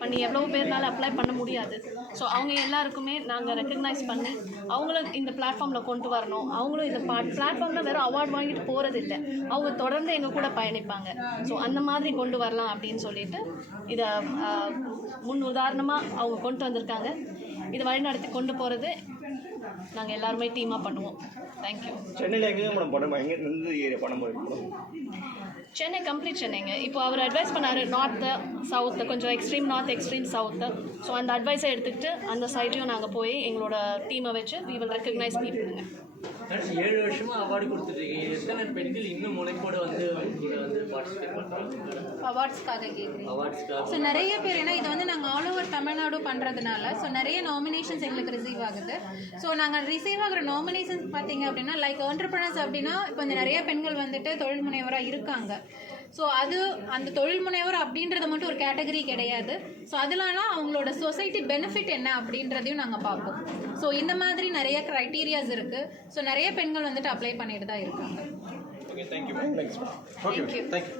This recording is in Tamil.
பண்ணி எவ்வளோ பேர்னால அப்ளை பண்ண முடியாது. ஸோ அவங்க எல்லாருக்குமே நாங்கள் ரெக்கக்னைஸ் பண்ணி அவங்களும் இந்த பிளாட்ஃபார்மில் கொண்டு வரணும். அவங்களும் இந்த பிளாட்ஃபார்மில் வேறு அவார்ட் வாங்கிட்டு போகிறது இல்லை, அவங்க தொடர்ந்து எங்கள் கூட பயணிப்பாங்க. ஸோ அந்த மாதிரி கொண்டு வரலாம் அப்படின்னு சொல்லிட்டு இதை முன் உதாரணமாக அவங்க கொண்டு வந்திருக்காங்க. இதை வழிநடத்தி கொண்டு போகிறது நாங்கள் எல்லாருமே டீமாக பண்ணுவோம். தேங்க்யூ. சென்னையில் எங்கே மேடம் பண்ண எங்கே இருந்து ஏரியா பண்ண முடியும்? சென்னை, கம்ப்ளீட் சென்னைங்க. இப்போ அவர் அட்வைஸ் பண்ணார் நார்த்து சவுத்து, கொஞ்சம் extreme north extreme south. So அந்த அட்வைஸை எடுத்துக்கிட்டு அந்த சைட்லையும் நாங்கள் போய் எங்களோட டீமை வச்சு we will recognize people. 7 வருஷமா அவார்டு கொடுத்துருக்கீங்க. எத்தனை பெண்கள் இன்னும் முனைப்போட வந்து பார்ட்டிசிபேட் பண்ணுறாங்க அவார்ட்ஸ்க்காக கேட்குறீங்க? அவார்ட்ஸ்க்காக ஸோ நிறைய பேர், ஏன்னா இது வந்து நாங்கள் ஆல் ஓவர் தமிழ்நாடு பண்ணுறதுனால ஸோ நிறைய நாமினேஷன்ஸ் எங்களுக்கு ரிசீவ் ஆகுது. ஸோ நாங்கள் ரிசீவ் ஆகிற நாமினேஷன்ஸ் பார்த்தீங்க அப்படின்னா லைக் என்டர்பிரனர்ஸ் அப்படின்னா இப்போ இந்த நிறைய பெண்கள் வந்துட்டு தொழில் முனைவராக இருக்காங்க. ஸோ அது அந்த தொழில் முனைவர் அப்படின்றது மட்டும் ஒரு கேட்டகரி கிடையாது. ஸோ அதனால அவங்களோட சொசைட்டி பெனிஃபிட் என்ன அப்படின்றதையும் நாங்கள் பார்ப்போம். ஸோ இந்த மாதிரி நிறைய க்ரைட்டீரியாஸ் இருக்குது. ஸோ நிறைய பெண்கள் வந்துட்டு அப்ளை பண்ணிட்டு தான் இருக்காங்க. Okay, thank you. தேங்க்யூ.